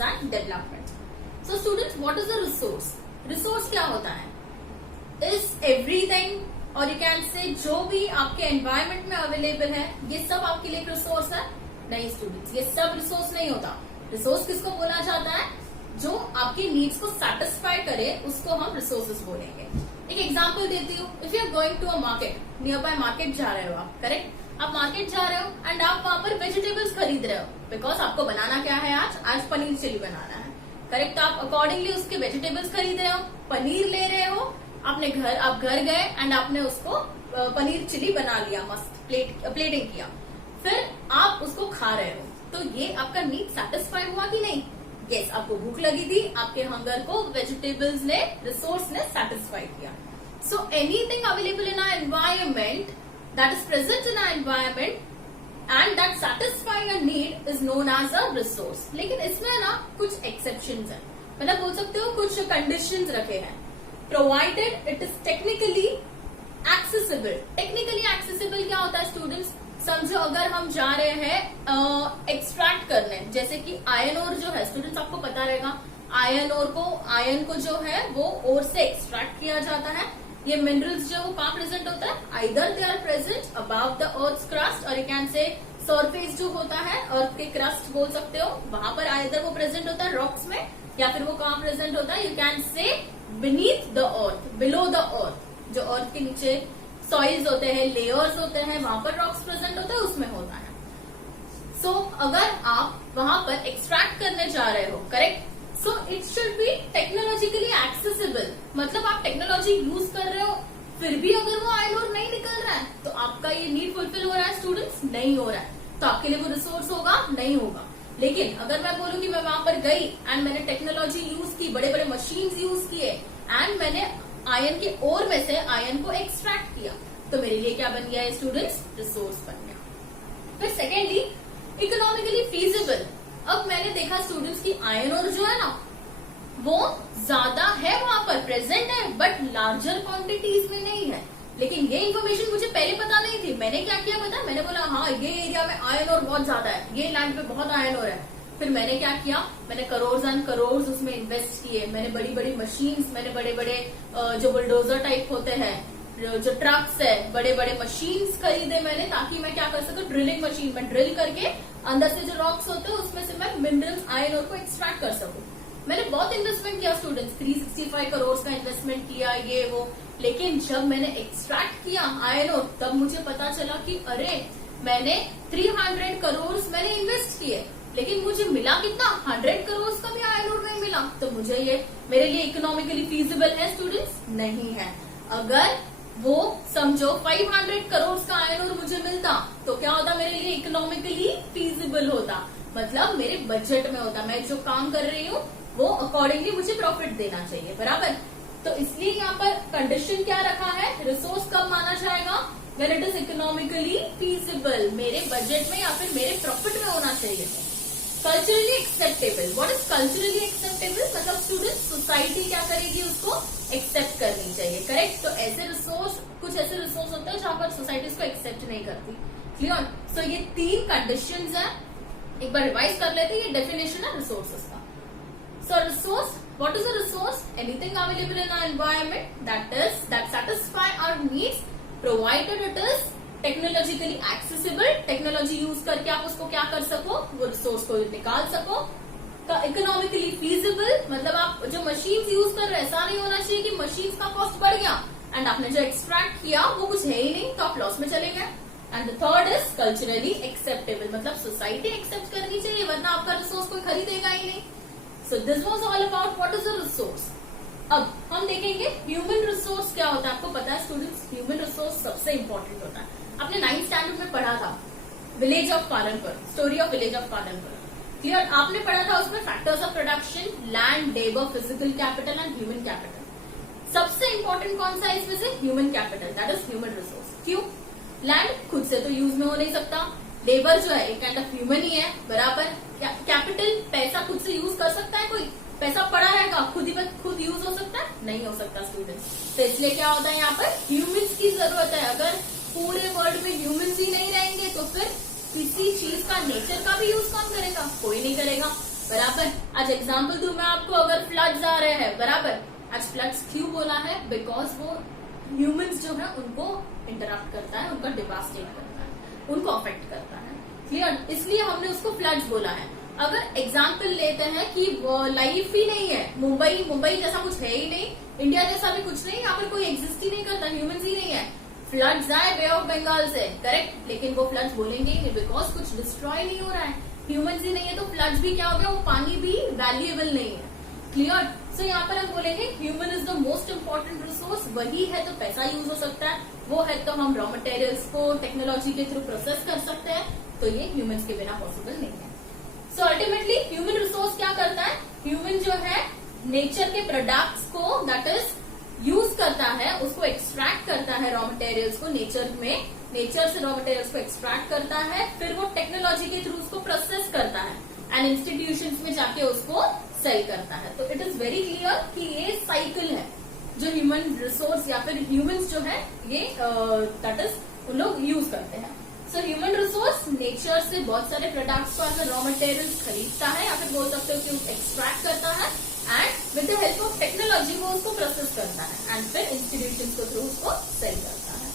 Resources and development. So students, what is the resource? Resource क्या होता है? Is everything और यू कैन से जो भी आपके एनवायरमेंट में अवेलेबल है ये सब आपके लिए रिसोर्स है? नहीं स्टूडेंट्स, ये सब रिसोर्स नहीं होता। रिसोर्स किसको बोला जाता है? जो आपकी नीड्स को सेटिस्फाई करे उसको हम रिसोर्सेज बोलेंगे। एक एग्जांपल देती हूँ। If you are going to a market, nearby market जा रहे हो आप, करेक्ट? आप मार्केट जा रहे हो एंड आप वहां पर वेजिटेबल्स खरीद रहे हो बिकॉज आपको बनाना क्या है? आज पनीर चिली बनाना है, करेक्ट? आप अकॉर्डिंगली उसके वेजिटेबल्स खरीद रहे हो, पनीर ले रहे हो, आप घर गए एंड आपने उसको पनीर चिली बना लिया, मस्त प्लेटिंग किया, फिर आप उसको खा रहे हो, तो ये आपका नीड सेटिस्फाई हुआ कि नहीं? यस, आपको भूख लगी थी, आपके हंगर को वेजिटेबल्स ने, रिसोर्स ने सेटिस्फाई किया। So anything available in our environment that is present in our environment and that satisfy a need is known as a resource. लेकिन इसमें ना कुछ एक्सेप्शंस हैं, मतलब बोल सकते हो कुछ कंडीशंस रखे हैं। Provided it is technically accessible. Technically accessible क्या होता है स्टूडेंट्स? समझो अगर हम जा रहे हैं एक्सट्रैक्ट करने, जैसे कि आयरन ओर जो है, स्टूडेंट्स आपको पता रहेगा आयरन को जो है वो ओर से एक्सट्रैक्ट किया जाता है। ये मिनरल्स जो वो कहाँ प्रेजेंट होता है? Either they are present above the earth crust और यू कैन से सरफेस जो होता है अर्थ के क्रस्ट बोल सकते हो, वहां पर आइदर वो प्रेजेंट होता है रॉक्स में, या फिर वो कहाँ प्रेजेंट होता है? यू कैन से beneath the earth, below the earth, जो अर्थ के नीचे सॉइल्स होते हैं, लेयर्स होते हैं, वहां पर रॉक्स प्रेजेंट होता है, उसमें होता है। सो अगर आप वहां पर एक्सट्रैक्ट करने जा रहे हो, correct? So it should be technologically accessible, मतलब आप टेक्नोलॉजी यूज कर रहे हो, फिर भी अगर वो आयरन ओर नहीं निकल रहा है तो आपका ये नीड फुलफिल हो रहा है स्टूडेंट्स? नहीं हो रहा है, तो आपके लिए वो रिसोर्स होगा? नहीं होगा। लेकिन अगर मैं बोलूँ कि मैं वहां पर गई एंड मैंने टेक्नोलॉजी यूज की, बड़े बड़े मशीन्स यूज किए एंड मैंने आयरन के ओर में से आयरन को एक्सट्रैक्ट किया, तो मेरे लिए क्या बन गया है स्टूडेंट्स? रिसोर्स बन गया। फिर सेकेंडली, इकोनॉमिकली फीजिबल। अब मैंने देखा स्टूडेंट्स की आयरन ओर जो है ना वो ज्यादा है, वहां पर प्रेजेंट है, बट लार्जर क्वांटिटीज में नहीं है। लेकिन ये इन्फॉर्मेशन मुझे पहले पता नहीं थी। मैंने क्या किया पता? मैंने बोला हाँ ये एरिया में आयरन ओर बहुत ज्यादा है, ये लैंड पे बहुत आयरन ओर है। फिर मैंने क्या किया? मैंने करोड़ एंड करोड़ उसमें इन्वेस्ट किए, मैंने बड़ी बड़ी मशीन्स, मैंने बड़े बड़े जो बुलडोजर टाइप होते हैं, जो ट्रक्स है, बड़े बड़े मशीन्स खरीदे मैंने, ताकि मैं क्या कर सकूं? ड्रिलिंग मशीन में ड्रिल करके अंदर से जो रॉक्स होते हैं उसमें से मैं मिनरल्स, आयरन ओर को एक्सट्रैक्ट कर सकूं। मैंने बहुत इन्वेस्टमेंट किया स्टूडेंट्स, 365 करोड़ का इन्वेस्टमेंट किया, ये वो। लेकिन जब मैंने एक्सट्रैक्ट किया आयरन ओर, तब मुझे पता चला कि अरे मैंने 300 करोड़ मैंने इन्वेस्ट किए, लेकिन मुझे मिला कितना? 100 करोड़ का भी आयरन ओर नहीं मिला। तो मुझे ये मेरे लिए इकोनॉमिकली फीजिबल है स्टूडेंट्स? नहीं है। अगर वो समझो 500 करोड़ का आयरन ओर मुझे मिलता तो क्या होता? मेरे लिए इकोनॉमिकली फीजिबल होता, मतलब मेरे बजट में होता, मैं जो काम कर रही हूँ वो अकॉर्डिंगली मुझे प्रॉफिट देना चाहिए, बराबर? तो इसलिए यहाँ पर कंडीशन क्या रखा है? रिसोर्स कब माना जाएगा? When it is economically feasible, मेरे बजट में या फिर मेरे प्रॉफिट में होना चाहिए। Culturally acceptable. What is culturally acceptable? मतलब स्टूडेंट सोसाइटी क्या करेगी? उसको एक्सेप्ट करनी चाहिए, करेक्ट? तो ऐसे रिसोर्स, कुछ ऐसे रिसोर्स होते हैं जहां पर सोसाइटी उसको एक्सेप्ट नहीं करती। क्लियर? सो ये 3 कंडीशंस हैं, एक बार रिवाइज कर लेते हैं। ये डेफिनेशन है रिसोर्सेस का। So resource, what is a resource? Anything available in our environment that satisfy our needs, provided it is technologically accessible. Technology use करके आप उसको क्या कर सको? वो रिसोर्स को निकाल सको। इकोनॉमिकली फीजिबल, मतलब आप जो मशीन्स यूज कर रहे हैं, ऐसा नहीं होना चाहिए कि मशीन्स का कॉस्ट बढ़ गया एंड आपने जो एक्सट्रैक्ट किया वो कुछ है ही नहीं तो आप लॉस में चले गए। And the third is culturally acceptable, मतलब सोसाइटी एक्सेप्ट करनी चाहिए, वरना आपका रिसोर्स कोई खरीदेगा ही नहीं। So this was all about what is a resource. अब हम देखेंगे ह्यूमन रिसोर्स क्या होता है। आपको पता है स्टूडेंट्स, ह्यूमन रिसोर्स सबसे इंपॉर्टेंट होता है। आपने 9th स्टैंडर्ड में पढ़ा था village of Palanpur, story of village of Palanpur. Clear? आपने पढ़ा था उसमें factors of production, land, labour, physical capital and human capital. सबसे इंपॉर्टेंट कौन सा है इसमें से? Human capital, that is human resource. क्यों? लैंड खुद से तो यूज में हो नहीं सकता, लेबर जो है एक काइंड ऑफ ह्यूमन ही है, बराबर? कैपिटल, पैसा खुद से यूज कर सकता है कोई? पैसा पड़ा रहेगा, खुद यूज हो सकता है? नहीं हो सकता स्टूडेंट्स। तो इसलिए क्या होता है यहाँ पर? ह्यूमंस की जरूरत है। अगर पूरे वर्ल्ड में ह्यूमंस ही नहीं रहेंगे तो फिर किसी चीज का, नेचर का भी यूज कौन करेगा? कोई नहीं करेगा। बराबर। आज एग्जाम्पल दूं मैं आपको, अगर फ्लड्स आ रहे हैं, बराबर, आज फ्लड्स क्यों बोला है? बिकॉज वो ह्यूमंस जो है उनको इंटरप्ट करता है, उनका डिवास्टेट करता है, उनको अफेक्ट करता है, क्लियर? इसलिए हमने उसको फ्लड्स बोला है। अगर एग्जाम्पल लेते हैं कि लाइफ ही नहीं है, मुंबई जैसा कुछ है ही नहीं, इंडिया जैसा भी कुछ नहीं, यहाँ पर कोई एग्जिस्ट ही नहीं करता, ह्यूमंस ही नहीं है, फ्लड्स आए बे ऑफ बंगाल से, करेक्ट, लेकिन वो फ्लड्स बोलेंगे ही नहीं, बिकॉज कुछ डिस्ट्रॉय नहीं हो रहा है, ह्यूमंस ही नहीं है, तो फ्लड्स भी क्या हो गया, वो पानी भी वैल्यूएबल नहीं है, क्लियर? सो यहाँ पर हम बोलेंगे human is the most important resource, वही है तो पैसा यूज हो सकता है, वो है तो हम रॉ मटेरियल्स को टेक्नोलॉजी के थ्रू प्रोसेस कर सकते हैं, तो ये ह्यूमंस के बिना पॉसिबल नहीं है। सो अल्टीमेटली ह्यूमन रिसोर्स क्या करता है? ह्यूमन जो है नेचर के प्रोडक्ट्स को दैट इज यूज करता है, उसको एक्सट्रैक्ट करता है रॉ मटेरियल्स को, नेचर से रॉ मटेरियल्स को एक्सट्रैक्ट करता है, फिर वो टेक्नोलॉजी के थ्रू उसको प्रोसेस करता है एंड इंस्टीट्यूशंस में जाके उसको सेल करता है। तो इट इज वेरी क्लियर कि ये साइकिल है जो ह्यूमन रिसोर्स या फिर ह्यूमंस जो है ये दैट इज उन लोग यूज करते हैं। सो ह्यूमन रिसोर्स नेचर से बहुत सारे प्रोडक्ट्स को अगर रॉ मटेरियल्स खरीदता है या फिर बोल सकते हो कि एक्सट्रैक्ट करता है and with the help of technology वो उसको प्रोसेस करता है एंड फिर इंस्टीट्यूशंस के थ्रू उसको सेल करता है।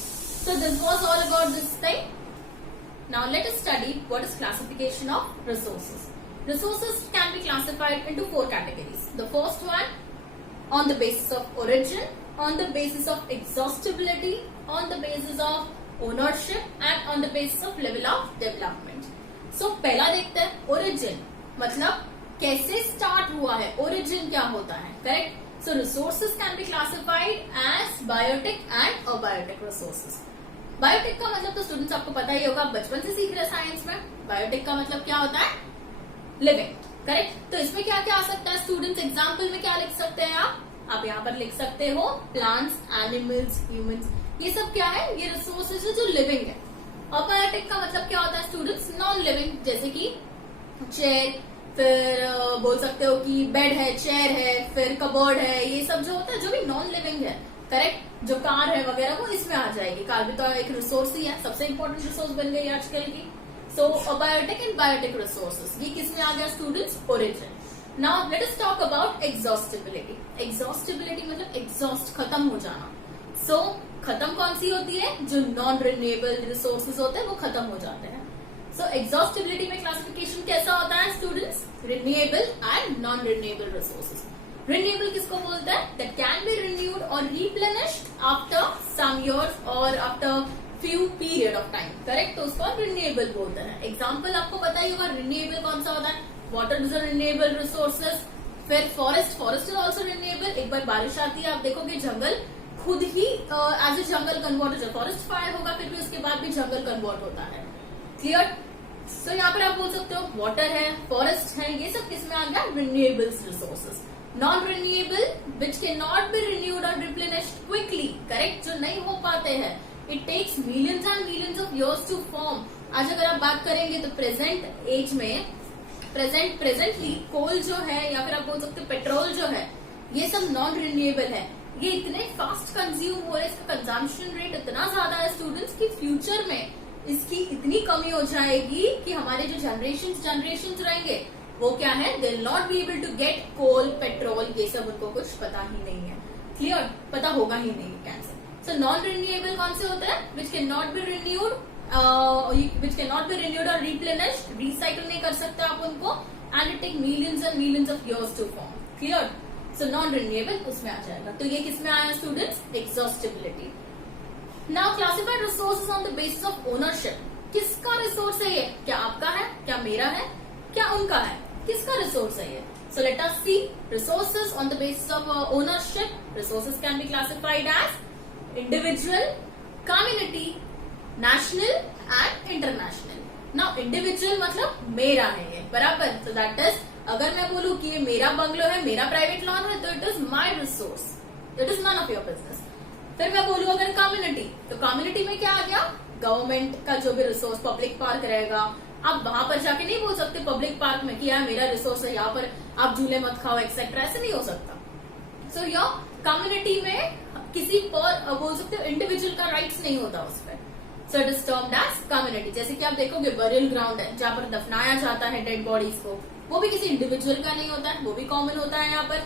So this was all about this thing. Now let us study what is classification of resources. Resources can be classified into 4 categories. The first one, on the basis of origin, on the basis of exhaustibility, on the basis of ownership and on the basis of level of development. So पहला देखते हैं origin, मतलब कैसे start हुआ है, origin क्या होता है, correct? So resources can be classified as biotic and abiotic resources. Biotic का मतलब तो स्टूडेंट्स आपको पता ही होगा, बचपन से सीख रहे साइंस में। बायोटिक का मतलब क्या होता है? Living, correct? तो इसमें क्या क्या आ सकता है स्टूडेंट्स? एग्जाम्पल में क्या लिख सकते हैं आप यहाँ पर लिख सकते हो प्लांट्स, एनिमल्स, ह्यूमंस, ये सब क्या है? ये रिसोर्सेज है जो लिविंग है। अबायोटिक का मतलब क्या होता है स्टूडेंट्स? नॉन लिविंग, जैसे कि चेयर, फिर बोल सकते हो कि बेड है, चेयर है, फिर कबर्ड है, ये सब जो होता है जो भी नॉन लिविंग है, करेक्ट? जो कार है वगैरह वो इसमें आ जाएगी। कार भी तो एक रिसोर्स ही है, सबसे इंपॉर्टेंट रिसोर्स बन गई आजकल की। So abiotic and biotic resources, ये किसमें आ गया students? origin. Now let us talk about exhaustibility. Exhaustibility मतलब exhaust, खत्म हो जाना। So खत्म कौन सी होती है? जो नॉन रिन्यूएबल रिसोर्सेज होते हैं वो खत्म हो जाते हैं। So exhaustibility में क्लासिफिकेशन कैसा होता है students? Renewable and non renewable resources. Renewable किसको बोलते हैं? That can be renewed or replenished after some years or after few period of time, correct? तो उसको रिन्यूएबल बोलते हैं। एग्जाम्पल आपको पता ही होगा रिन्यूएबल कौन सा होता है? Water is a renewable resources. फिर फॉरेस्ट इज ऑल्सो रिन्यूएबल। एक बार बारिश आती है, आप देखोगे जंगल खुद ही एज ए जंगल कन्वर्ट हो जाए, फॉरेस्ट फायर होगा फिर भी उसके बाद भी जंगल कन्वर्ट होता है, क्लियर? सो यहाँ पर आप बोल सकते हो वाटर है, फॉरेस्ट है, ये सब किसमें आ गया? Renewable resources. Non renewable which can not be renewed और रिप्लेनिश्ड क्विकली, करेक्ट? जो नहीं हो पाते हैं, it takes millions and millions of years to form. आज अगर आप बात करेंगे तो प्रेजेंट एज में प्रेजेंटली कोल जो है या फिर आप बोल सकते हो पेट्रोल जो है, ये सब नॉन रिन्यूएबल है। ये इतने फास्ट कंज्यूम हो रहे हैं, इसका कंजम्पशन रेट इतना ज्यादा है स्टूडेंट्स की फ्यूचर में इसकी इतनी कमी हो जाएगी कि हमारे जो जनरेशन रहेंगे वो क्या है? They will not be able to get coal, petrol, ये सब उनको कुछ पता ही नहीं है, क्लियर? पता होगा ही नहीं कैंसर। So non-renewable कौन से होते हैं? Which cannot be renewed, which cannot be renewed or replenished, recycle नहीं कर सकते आप उनको, and it take millions and millions of years to form. Clear? So non-renewable उसमें आ जाएगा। तो ये किसमें आया students? Exhaustibility. Now classified resources on the basis of ownership. किसका रिसोर्स है ये? क्या आपका है? क्या मेरा है? क्या उनका है? किसका रिसोर्स है ये? So let us see resources on the basis of ownership. Resources can be classified as individual, community, national and international. Now individual मतलब मेरा है ये, बराबर? So that is, अगर मैं बोलूं कि ये मेरा बंगलो है, मेरा प्राइवेट लॉन है, तो it is my resource, it is none of your business. फिर मैं बोलूं अगर कम्युनिटी, तो कम्युनिटी में क्या आ गया? गवर्नमेंट का जो भी रिसोर्स, पब्लिक पार्क रहेगा, आप वहां पर जाके नहीं बोल सकते पब्लिक पार्क में कि यार मेरा रिसोर्स है, यहाँ पर आप झूले मत खाओ एक्सेट्रा, ऐसे नहीं हो सकता। सो योर कम्युनिटी में किसी पर बोल सकते हो इंडिविजुअल का राइट्स नहीं होता उस पर। So it is termed as community. जैसे कि आप देखोगे बरियल ग्राउंड है जहां पर दफनाया जाता है डेड बॉडीज को, वो भी किसी इंडिविजुअल का नहीं होता है, वो भी कॉमन होता है यहाँ पर।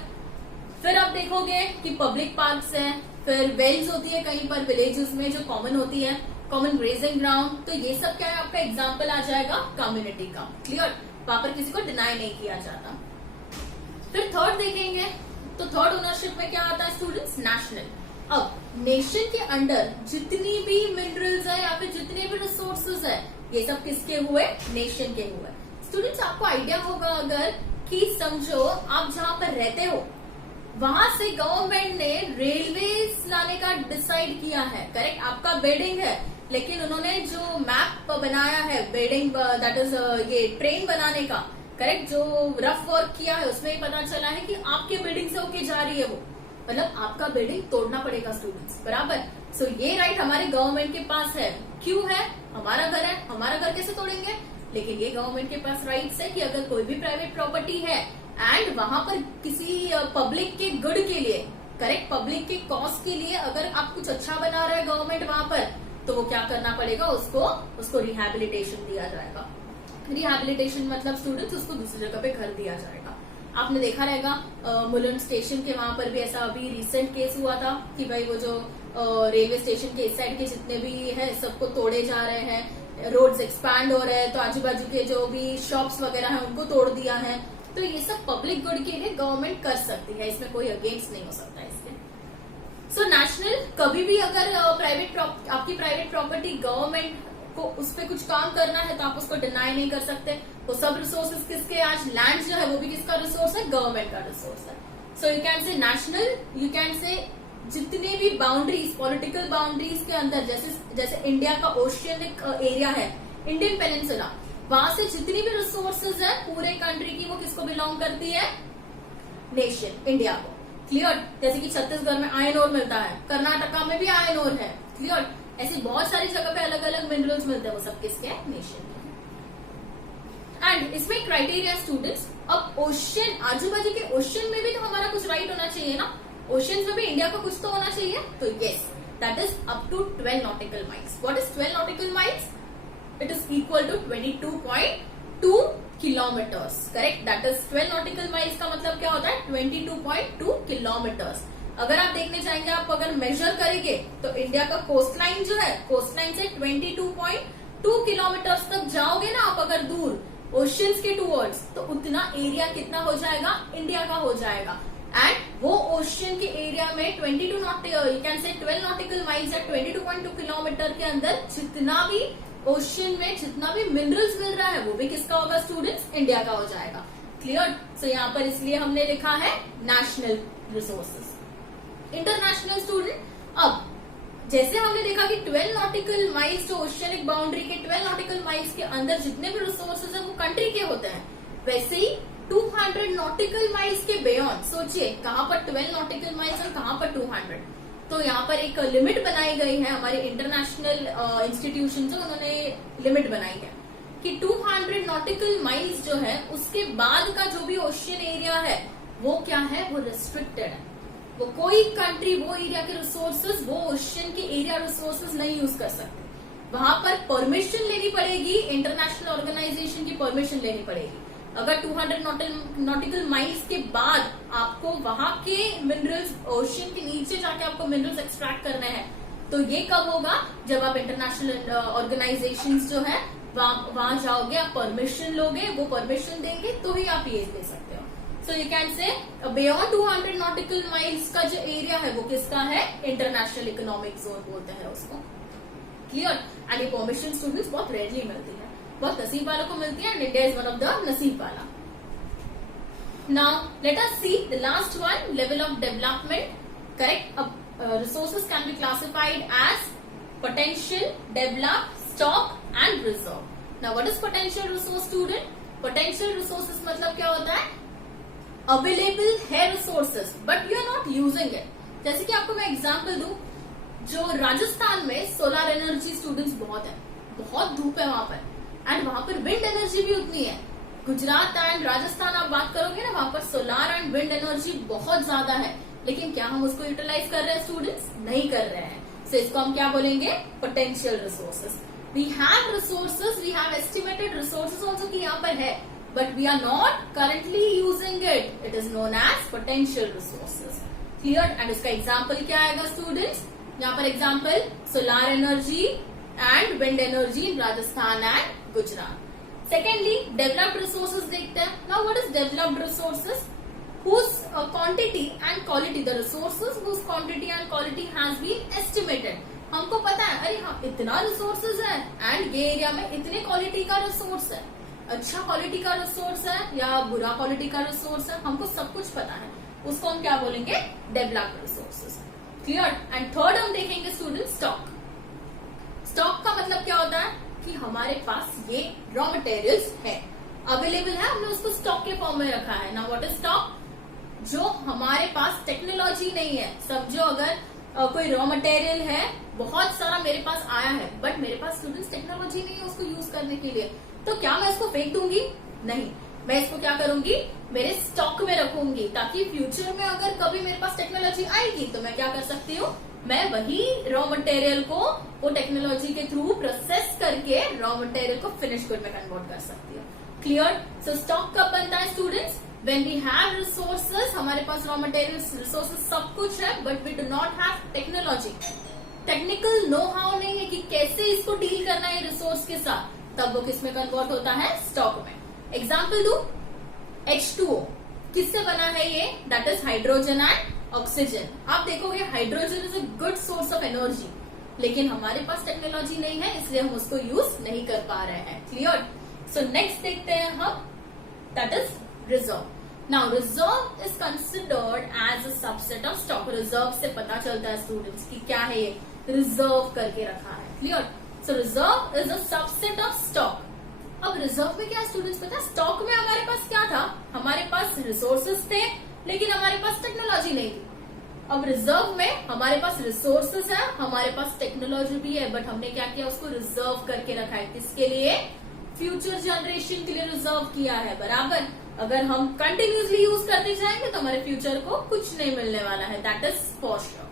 फिर आप देखोगे कि पब्लिक पार्क्स है, फिर वेल्स होती है कहीं पर विलेजेस में जो कॉमन होती है, कॉमन ग्रेजिंग ग्राउंड। तो ये सब क्या है, आपका एग्जाम्पल आ जाएगा कम्युनिटी का। क्लियर, वहां पर किसी को डिनाई नहीं किया जाता। फिर थर्ड देखेंगे तो थर्ड ओनरशिप में क्या आता है स्टूडेंट्स, नेशनल। अब नेशन के अंडर जितनी भी मिनरल्स है या फिर जितने भी रिसोर्सेज है, ये सब किसके हुए, नेशन के हुए। स्टूडेंट्स आपको आइडिया होगा अगर कि समझो आप जहां पर रहते हो वहां से गवर्नमेंट ने रेलवे लाने का डिसाइड किया है, करेक्ट। आपका बिल्डिंग है लेकिन उन्होंने जो मैप बनाया है बिल्डिंग दैट इज ये ट्रेन बनाने का, करेक्ट, जो रफ वर्क किया है उसमें ही पता चला है कि आपके बिल्डिंग से होके जा रही है वो, मतलब आपका बिल्डिंग तोड़ना पड़ेगा स्टूडेंट्स, बराबर। सो ये राइट हमारे गवर्नमेंट के पास है। क्यों है, हमारा घर है, हमारा घर कैसे तोड़ेंगे, लेकिन ये गवर्नमेंट के पास राइट्स है कि अगर कोई भी प्राइवेट प्रॉपर्टी है एंड वहां पर किसी पब्लिक के गुड के लिए, करेक्ट, पब्लिक के कॉज के लिए अगर आप कुछ अच्छा बना रहा है गवर्नमेंट वहां पर, तो वो क्या करना पड़ेगा, उसको रिहैबिलिटेशन दिया जाएगा। रिहैबिलिटेशन मतलब स्टूडेंट्स उसको दूसरी जगह पे घर दिया जाएगा। आपने देखा रहेगा मुलन स्टेशन के वहां पर भी ऐसा अभी रिसेंट केस हुआ था कि भाई वो जो रेलवे स्टेशन के इस साइड के जितने भी है सबको तोड़े जा रहे हैं, रोड्स एक्सपैंड हो रहे हैं, तो आजू बाजू के जो भी शॉप्स वगैरह है उनको तोड़ दिया है। तो ये सब पब्लिक गुड के लिए गवर्नमेंट कर सकती है, इसमें कोई अगेंस्ट नहीं हो सकता इसके। सो नेशनल, कभी भी अगर आपकी प्राइवेट प्रॉपर्टी गवर्नमेंट को उस पर कुछ काम करना है तो आप उसको डिनाई नहीं कर सकते। वो सब रिसोर्सेज किसके, आज लैंड जो है वो भी किसका रिसोर्स है, गवर्नमेंट का रिसोर्स है। सो यू कैन से नेशनल, यू कैन से जितने भी बाउंड्रीज, पॉलिटिकल बाउंड्रीज के अंदर, जैसे इंडिया का ओशियनिक एरिया है, इंडियन पेनिनसुला, वहां से जितनी भी रिसोर्सेज है पूरे कंट्री की, वो किसको बिलोंग करती है, नेशन, इंडिया को। क्लियर, जैसे कि छत्तीसगढ़ में आयरन ओर मिलता है, कर्नाटका में भी आयरन ओर है, क्लियर, ऐसे बहुत सारी जगह पे अलग अलग मिनरल्स मिलते हैं, वो सब किसके हैं, नेशन के। एंड इसमें क्राइटेरिया स्टूडेंट्स, अब ओशियन, आजू बाजू के ओशियन में भी तो हमारा कुछ राइट होना चाहिए ना, ओशियंस में भी इंडिया का कुछ तो होना चाहिए। तो yes, that is up to 12 nautical miles. What is 12 nautical miles, it is equal to 22.2 kilometres, correct. That is 12 nautical miles का मतलब क्या होता है, 22.2 किलोमीटर्स। अगर आप देखने जाएंगे, आप अगर मेजर करेंगे तो इंडिया का कोस्ट लाइन जो है, कोस्ट लाइन से 22.2 किलोमीटर्स तक जाओगे ना आप अगर दूर ओशियंस के टूवर्ड्स, तो उतना एरिया कितना हो जाएगा, इंडिया का हो जाएगा। एंड वो ओशियन के एरिया में 22 यू कैन से 12 नॉटिकल माइल्स या 22.2 किलोमीटर के अंदर जितना भी ओशियन में जितना भी मिनरल्स मिल रहा है वो भी किसका होगा स्टूडेंट्स, इंडिया का हो जाएगा। क्लियर। सो यहाँ पर इसलिए हमने लिखा है नेशनल रिसोर्सेज। इंटरनेशनल स्टूडेंट, अब जैसे हमने देखा कि 12 नॉटिकल माइल्स जो ओशियनिक बाउंड्री के 12 नॉटिकल माइल्स के अंदर जितने भी रिसोर्सेज है वो कंट्री के होते हैं, वैसे ही 200 नॉटिकल माइल्स के बियॉन्ड, सोचिए कहां पर 12 नॉटिकल माइल्स और कहां पर 200, तो यहाँ पर एक लिमिट बनाई गई है हमारे इंटरनेशनल इंस्टीट्यूशन से, उन्होंने लिमिट बनाई है कि 200 नॉटिकल माइल्स जो है उसके बाद का जो भी ओशियन एरिया है वो क्या है, वो रिस्ट्रिक्टेड है। वो कोई कंट्री वो एरिया के रिसोर्सेज, वो ओशियन के एरिया रिसोर्सेज नहीं यूज कर सकते, वहां पर परमिशन लेनी पड़ेगी, इंटरनेशनल ऑर्गेनाइजेशन की परमिशन लेनी पड़ेगी। अगर 200 नॉटिकल माइल्स के बाद आपको वहां के मिनरल्स, ओशियन के नीचे जाके आपको मिनरल्स एक्सट्रैक्ट करने हैं, तो ये कब होगा, जब आप इंटरनेशनल ऑर्गेनाइजेशंस जो है वहां जाओगे, आप परमिशन लोगे, वो परमिशन देंगे तो ही आप ये दे सकते हो। सो यू कैन से बियॉन्ड 200 नॉटिकल माइल्स का जो एरिया है वो किसका है, इंटरनेशनल इकोनॉमिक जोन बोलते हैं उसको। क्लियर। एंड ये परमिशन स्टूडेंट्स बहुत रेयरली मिलती है, बहुत नसीब वालों को मिलती है, and India is one of the नसीब वाला। Now let us see the last one, level of development, correct. अब resources can be classified as potential, develop, stock and reserve. Now what is potential resource student, potential resources मतलब क्या होता है, available है resources but you are not using it. जैसे कि आपको मैं एग्जांपल दूं, जो राजस्थान में सोलर एनर्जी स्टूडेंट्स बहुत है, बहुत धूप है वहां पर, एंड वहां पर विंड एनर्जी भी उतनी है। गुजरात एंड राजस्थान आप बात करोगे ना, वहां पर सोलर एंड विंड एनर्जी बहुत ज्यादा है, लेकिन क्या हम उसको यूटिलाइज कर रहे हैं स्टूडेंट्स, नहीं कर रहे हैं। सो इसको हम क्या बोलेंगे, potential resources. We have resources, we have estimated resources also कि यहाँ पर है, but we are not currently using it. It is known as potential resources. Clear? And इसका example क्या आएगा students? यहाँ पर example solar energy and wind energy in Rajasthan and Gujarat. Secondly, developed resources देखते हैं. Now what is developed resources? Whose quantity and quality, the resources whose quantity and quality has been estimated. हमको पता है अरे हाँ इतना resources है and ये एरिया में इतने क्वालिटी का रिसोर्स है, अच्छा क्वालिटी का रिसोर्स है या बुरा क्वालिटी का रिसोर्स है, हमको सब कुछ पता है, उसको हम क्या बोलेंगे? Developed resources. Clear? And third हम देखेंगे स्टूडेंट स्टॉक. स्टॉक का मतलब क्या होता है कि हमारे पास ये रॉ मटेरियल्स है, अवेलेबल है, हमने उसको स्टॉक के फॉर्म में रखा है. ना व्हाट इज स्टॉक? जो हमारे पास टेक्नोलॉजी नहीं है. समझो अगर कोई रॉ मटेरियल है, बहुत सारा मेरे पास आया है, बट मेरे पास स्टूडेंट्स टेक्नोलॉजी नहीं है उसको यूज करने के लिए, तो क्या मैं इसको फेंक दूंगी? नहीं, मैं इसको क्या करूंगी? मेरे स्टॉक में रखूंगी, ताकि फ्यूचर में अगर कभी मेरे पास टेक्नोलॉजी आएगी तो मैं क्या कर सकती हूँ? मैं वही रॉ मटेरियल को वो टेक्नोलॉजी के थ्रू प्रोसेस करके रॉ मटेरियल को फिनिश गुड में कन्वर्ट कर सकती हूँ. क्लियर? सो स्टॉक कब बनता है students? When we have resources, हमारे पास रॉ मटेरियल रिसोर्सेज सब कुछ है, but we do not have technology. Technical know how नहीं है कि कैसे इसको डील करना है रिसोर्स के साथ, तब वो किस में कन्वर्ट होता है? स्टॉक में. एग्जाम्पल दू, H2O किससे बना है ये? That is hydrogen and oxygen. आप देखोगे hydrogen is a good source of energy, लेकिन हमारे पास टेक्नोलॉजी नहीं है, इसलिए हम उसको यूज नहीं कर पा रहे हैं. क्लियर? सो नेक्स्ट देखते हैं हम, that is reserve. Now reserve is considered as a subset of stock. Reserve से पता चलता है स्टूडेंट्स कि क्या है ये, रिजर्व करके रखा है. Clear? So reserve is a subset of stock. अब रिजर्व में क्या स्टूडेंट्स पता है? स्टॉक में हमारे पास क्या था? हमारे पास रिसोर्सेस थे, लेकिन हमारे पास टेक्नोलॉजी नहीं थी. अब रिजर्व में हमारे पास रिसोर्सेस है, हमारे पास टेक्नोलॉजी भी है, बट हमने क्या किया? उसको रिजर्व करके रखा है. किसके लिए? फ्यूचर जनरेशन के लिए रिजर्व किया है. बराबर. अगर हम कंटिन्यूसली यूज करते जाएंगे तो हमारे फ्यूचर को कुछ नहीं मिलने वाला है. That is for sure.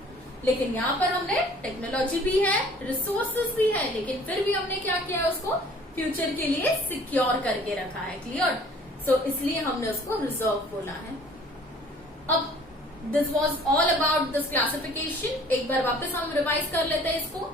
लेकिन यहाँ पर हमने टेक्नोलॉजी भी है, रिसोर्सेज भी है, लेकिन फिर भी हमने क्या किया है? उसको फ्यूचर के लिए सिक्योर करके रखा है. क्लियर? सो इसलिए हमने उसको रिजर्व बोला है. अब this was all about this classification. एक बार वापस हम रिवाइज कर लेते हैं इसको.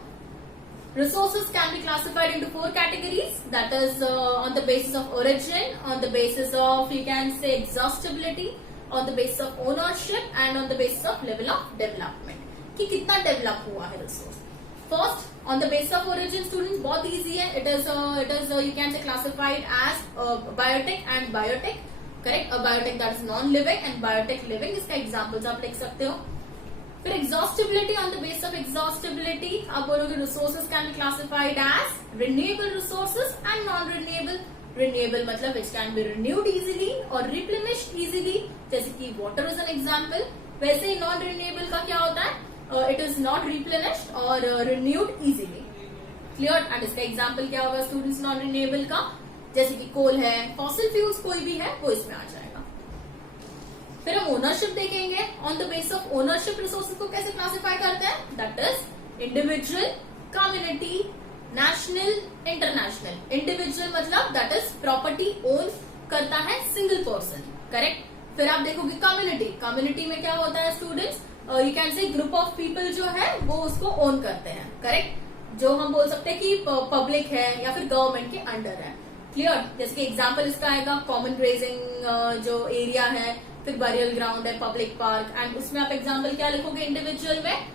Resources can be classified into 4 categories. That is on the basis of origin, on the basis of you can say exhaustibility, on the basis of ownership, and on the basis of level of development. कि कितना develop हुआ है resource. First on the basis of origin students बहुत easy है. It is you can say classified as biotic and biotic. Correct? Biotic that is non living and biotic living. इसका examples आप लिख सकते हो. फिर exhaustibility, on the base of exhaustibility आप बोलोगे resources can be classified as renewable resources and non renewable. Renewable मतलब which can be renewed easily और रिप्लेनिश्ड इजीली, जैसे कि वाटर इज एन एग्जाम्पल. वैसे ही नॉन रिन्यूएबल का क्या होता है? इट इज नॉट रिप्लेनिश्ड और रिन्यूड इजीली. क्लियर? एंड इसका एग्जाम्पल क्या होगा स्टूडेंट्स नॉन रिन्यूएबल का? जैसे कि कोल है, फॉसिल फ्यूल्स कोई भी है वो इसमें आ जाएगा. फिर हम ओनरशिप देखेंगे. On the base of ownership resources को कैसे क्लासिफाई करते हैं? That is individual, community, national, international. Individual मतलब दैट इज प्रॉपर्टी ओन करता है सिंगल पर्सन. करेक्ट? फिर आप देखोगे कम्युनिटी. कम्युनिटी में क्या होता है स्टूडेंट्स? यू कैन से ग्रुप ऑफ पीपल जो है वो उसको ओन करते हैं. करेक्ट? जो हम बोल सकते हैं कि पब्लिक है या फिर गवर्नमेंट के अंडर है. क्लियर? जैसे कि एग्जाम्पल इसका आएगा कॉमन ग्रेजिंग जो एरिया है, फिर बरियल ग्राउंड है, पब्लिक पार्क. एंड उसमें आप एग्जाम्पल क्या लिखोगे? इंडिविजुअल में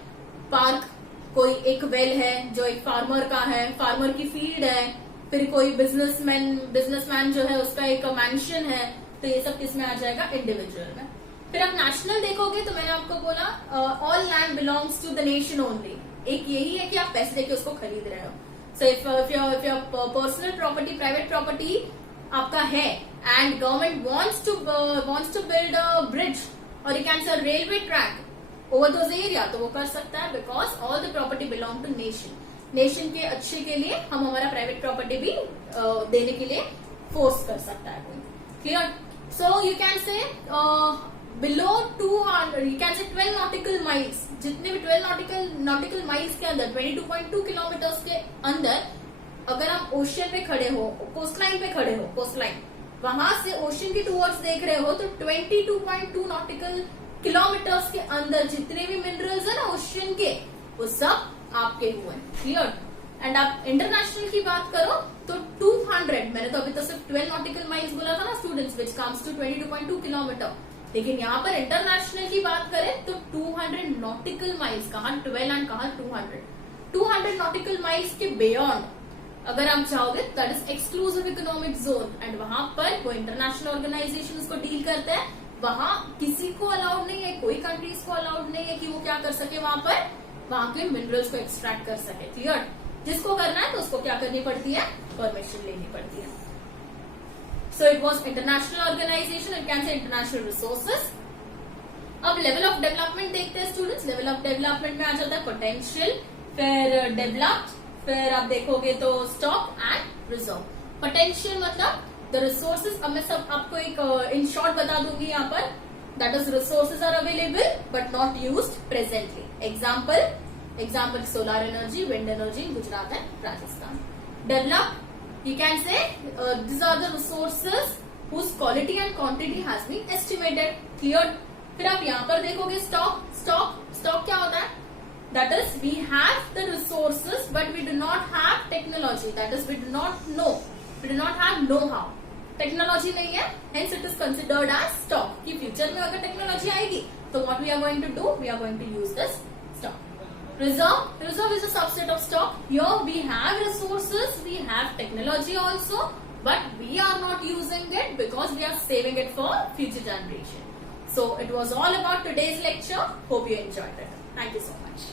पार्क, कोई एक वेल है जो एक फार्मर का है, फार्मर की फील्ड है. फिर कोई बिजनेसमैन जो है उसका एक मैंशन है. तो ये सब किसमें आ जाएगा? इंडिविजुअल में. फिर आप नेशनल देखोगे तो मैंने आपको बोला all land belongs to the nation only. एक यही है कि आप पैसे देके उसको खरीद रहे हो. So if your personal property, private property आपका है and government wants to build a bridge or you can say a railway track over those area, तो वो कर सकता है because all the property belong to nation. Nation के अच्छे के लिए हम हमारा प्राइवेट प्रॉपर्टी भी देने के लिए फोर्स कर सकता है कोई. क्लियर? सो यू कैन से बिलो 200 यू कैन से 12 नॉटिकल माइल्स. जितने भी 12 नॉटिकल माइल्स के अंदर 22.2 किलोमीटर्स के अंदर अगर आप ओशियन पे खड़े हो, कोस्ट लाइन पे खड़े हो, कोस्ट लाइन वहां से ओशन के टूवर्ड्स देख रहे हो तो 22.2 नॉटिकल किलोमीटर्स के अंदर जितने भी मिनरल्स है ना ओशन के, वो सब आपके हुए। क्लियर? एंड आप इंटरनेशनल की बात करो तो 200, मैंने तो अभी तो सिर्फ 12 नॉटिकल माइल्स बोला था ना students, which comes to 22.2 kilometre, लेकिन यहाँ पर इंटरनेशनल की बात करें तो 200 नॉटिकल माइल्स, कहा 12 एंड कहा 200 नॉटिकल माइल्स के बियॉन्ड अगर आप जाओगे that is exclusive economic zone, and वहां पर वो इंटरनेशनल ऑर्गेनाइजेशन उसको डील करते हैं। वहां किसी को अलाउड नहीं है, कोई कंट्रीज को अलाउड नहीं है कि वो क्या कर सके, वहां पर वहां के मिनरल्स को एक्सट्रैक्ट कर सके। क्लियर? जिसको करना है तो उसको क्या करनी पड़ती है, परमिशन लेनी पड़ती है। So it was international organisation, it can say international resources. अब लेवल ऑफ डेवलपमेंट देखते हैं स्टूडेंट्स। लेवल ऑफ डेवलपमेंट में आ जाता है पोटेंशियल, फिर डेवलप्ड, फिर आप देखोगे तो स्टॉक एंड रिजर्व। पोटेंशियल मतलब द रिसोर्सेज, अब मैं सब आपको एक इन शॉर्ट बता दूंगी यहाँ पर, that is resources are available but not used presently. Example solar energy, wind energy in Gujarat and Rajasthan. Develop, you can say these are the resources whose quality and quantity has been estimated. Clear? फिर आप यहाँ पर देखोगे stock क्या होता है, that is we have the resources but we do not have technology, that is we do not have know-how, technology नहीं है, hence it is considered as stock। कि फ्यूचर में अगर टेक्नोलॉजी आएगी तो what we are going to do, we are going to use this stock। Reserve is a subset of stock. Here we have resources, we have technology also, but we are not using it because we are saving it for future generation. So it was all about today's lecture. Hope you enjoyed it. Thank you so much.